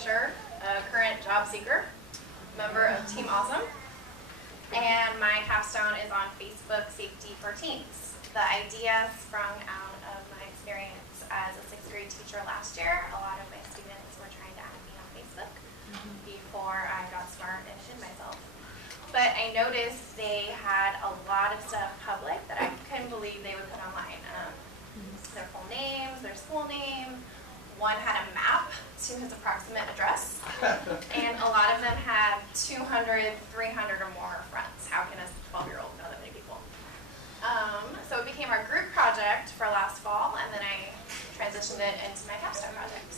teacher, a current job seeker, member of Team Awesome, and my capstone is on Facebook Safety for Teens. The idea sprung out of my experience as a 6th grade teacher last year. A lot of my students were trying to add me on Facebook before I got smart and hid myself. But I noticed they had a lot of stuff public that I couldn't believe they would put online. Their full names, their school name. One had a map to his approximate address. And a lot of them had 200, 300 or more friends. How can a 12-year-old know that many people? So it became our group project for last fall, and then I transitioned it into my capstone project.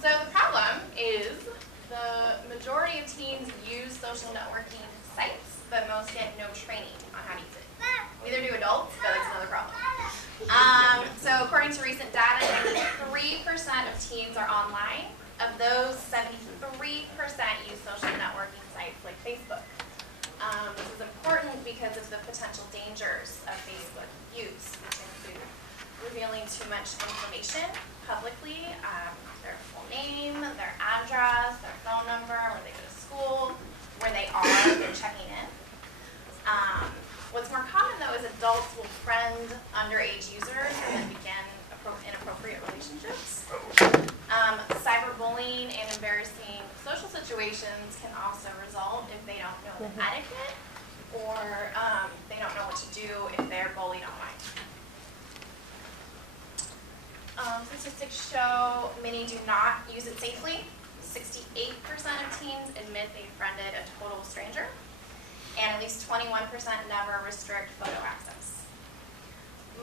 So the problem is the majority of teens use social networking sites, but most get no training on how to use it. Neither do adults, but that's another problem. So according to recent data, 3% of teens are online. Of those, 73% use social networking sites like Facebook. This is important because of the potential dangers of Facebook use, which include revealing too much information publicly, their full name, their address, their phone number, where they go to school, where they are when checking in. What's more common, though, is adults will friend underage users and then begin inappropriate relationships. Cyberbullying and embarrassing social situations can also result if they don't know the etiquette or they don't know what to do if they're bullied online. Statistics show many do not use it safely. 68% of teens admit they friended a total stranger. And at least 21% never restrict photo access.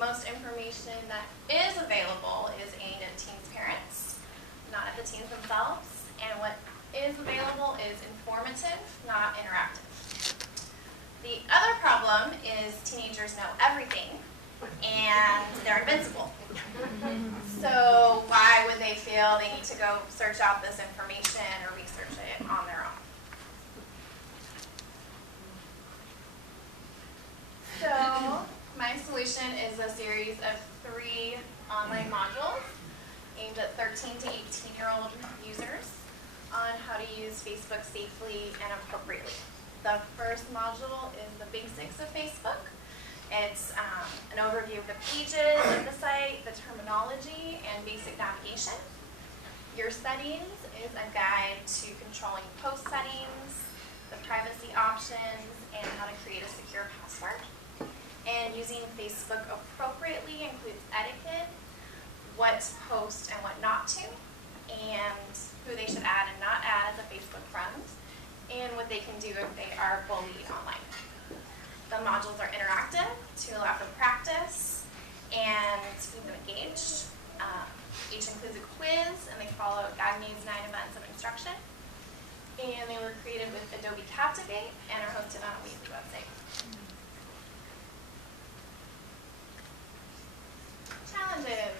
Most information that is available is aimed at teens' parents, not at the teens themselves. And what is available is informative, not interactive. The other problem is teenagers know everything, and they're invincible. So why would they feel they need to go search out this information or research it on their own? So my solution is a series of 3 online modules aimed at 13 to 18-year-old users on how to use Facebook safely and appropriately. The first module is the basics of Facebook. It's an overview of the pages of the site, the terminology, and basic navigation. Your settings is a guide to controlling post settings, the privacy options, and how to create a secure password. And using Facebook appropriately includes etiquette, what to post and what not to, and who they should add and not add as a Facebook friend, and what they can do if they are bullied online. The modules are interactive to allow for practice and to keep them engaged. Each includes a quiz, and they follow Gagne's 9 events of instruction. And they were created with Adobe Captivate and are hosted on a Weebly website. Challenges.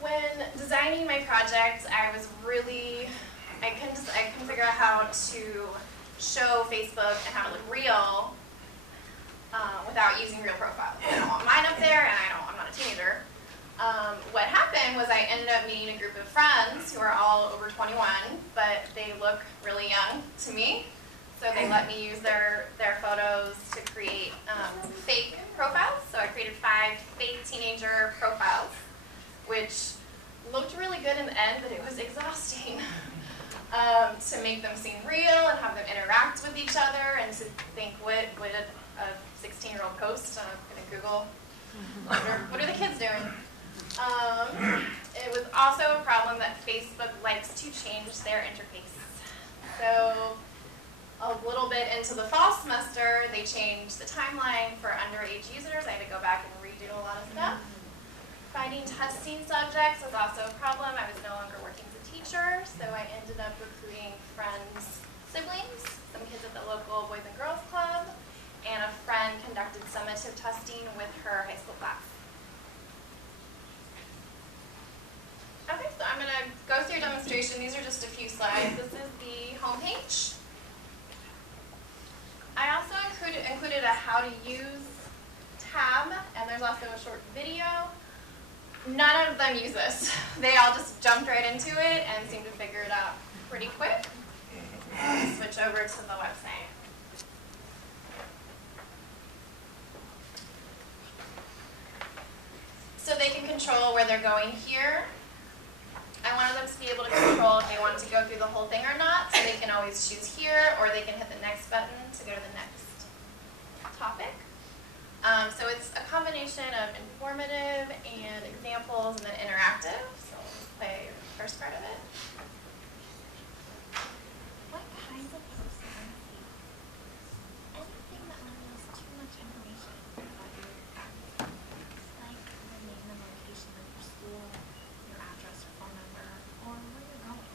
When designing my project, I couldn't figure out how to show Facebook and how to look real without using real profiles. I don't want mine up there, and I'm not a teenager. What happened was I ended up meeting a group of friends who are all over 21, but they look really young to me. So they let me use their photos to create fake profiles. So I created 5 fake teenager profiles, which looked really good in the end, but it was exhausting to make them seem real and have them interact with each other and to think, what would a 16-year-old post? I'm going to Google, what are the kids doing? It was also a problem that Facebook likes to change their interface. So a little bit into the fall semester, they changed the timeline for underage users. I had to go back and redo a lot of stuff. Finding testing subjects was also a problem. I was no longer working as a teacher, so I ended up recruiting friends' siblings, some kids at the local Boys and Girls Club, and a friend conducted summative testing with her high school class. Okay, so I'm going to go through a demonstration. These are just a few slides. This is the homepage. I also included a how to use tab, and there's also a short video. None of them use this. They all just jumped right into it and seemed to figure it out pretty quick. Switch over to the website. So they can control where they're going here. I wanted them to be able to control if they want to go through the whole thing or not, so they can always choose here, or they can hit the next button to go to the next topic. So it's a combination of informative and examples and then interactive. So let's play the first part of it. What kinds of posts are on feed? Anything that reveals too much information about your practice, like the name and location of your school, your address or phone number, or where you're going.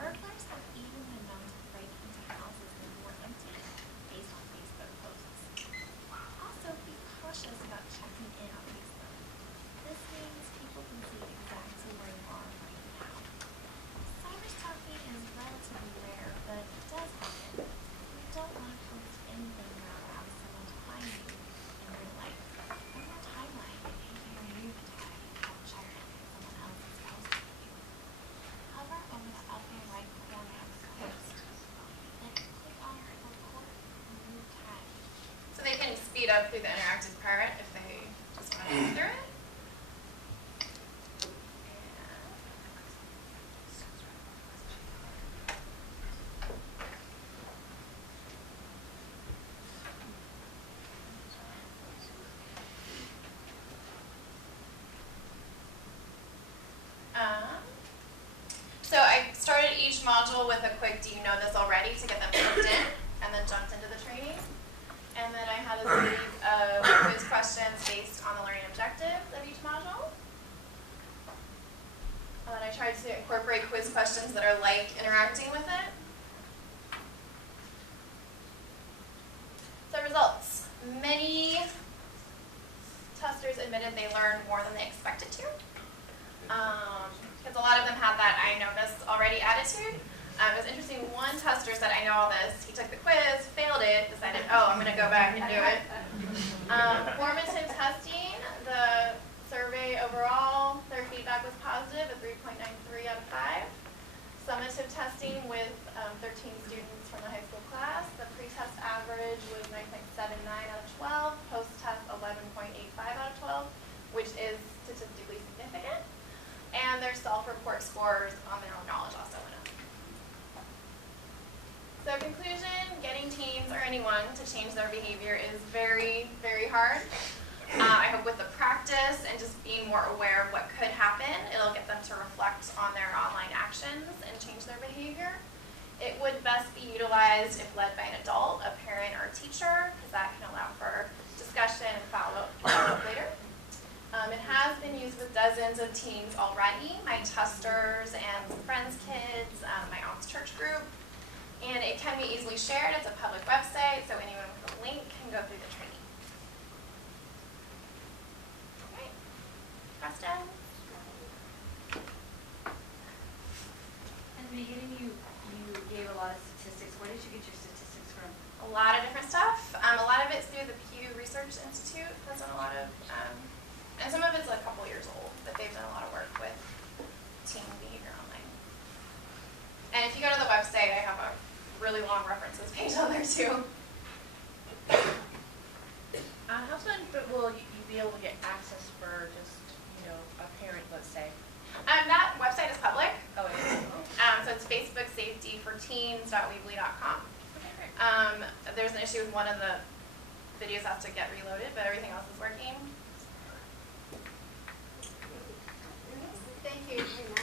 Burglars have even been known to break into houses that were empty based on Facebook posts. Also, be cautious about checking in on Facebook. This means people can see exactly where you are right now. Cyberstalking is relatively rare, but it does happen. You don't want to post anything that will allow someone to find you in real life. On your timeline, it may be your move tag or check if someone else is posting you. Hover over the upper right corner of the post. Then click on Report Move Tag. So they can speed up through the interactive part if they just want to go through it. So I started each module with a quick "do you know this already?" to get them hooked in, and then jumped into the training. And then I had a series of quiz questions based on the learning objectives of each module. And I tried to incorporate quiz questions that are like interacting with it. So results. Many testers admitted they learned more than they expected to. Because a lot of them had that "I know this already" attitude. It was interesting, one tester said, "I know all this." He took the quiz, failed it, decided, "Oh, I'm going to go back and do it." Formative testing, the survey overall, their feedback was positive, a 3.93 out of 5. Summative testing with 13 students from the high school class, the pre-test average was 9.79 out of 12, post-test 11.85 out of 12, which is statistically significant. And their self-report scores on their own knowledge also went up. So conclusion, getting teens or anyone to change their behavior is very, very hard. I hope with the practice and just being more aware of what could happen, it'll get them to reflect on their online actions and change their behavior. It would best be utilized if led by an adult, a parent, or a teacher, because that can allow for discussion and follow-up later. It has been used with dozens of teens already, my testers and some friends' kids, my aunt's church group. And it can be easily shared. It's a public website, so anyone with a link can go through the training. Okay. Questions? In the beginning, you gave a lot of statistics. Where did you get your statistics from? A lot of different stuff. A lot of it's through the Pew Research Institute. That's done a lot of, and some of it's a couple years old, but they've done a lot of work with teen behavior online. And if you go to the website, I have a really long references page on there too. How soon will you be able to get access for just, a parent, let's say? That website is public. Oh, it is. So it's Facebook Safety for Teens.weebly.com. Okay, great. There's an issue with one of the videos has to get reloaded, but everything else is working. Thank you very much.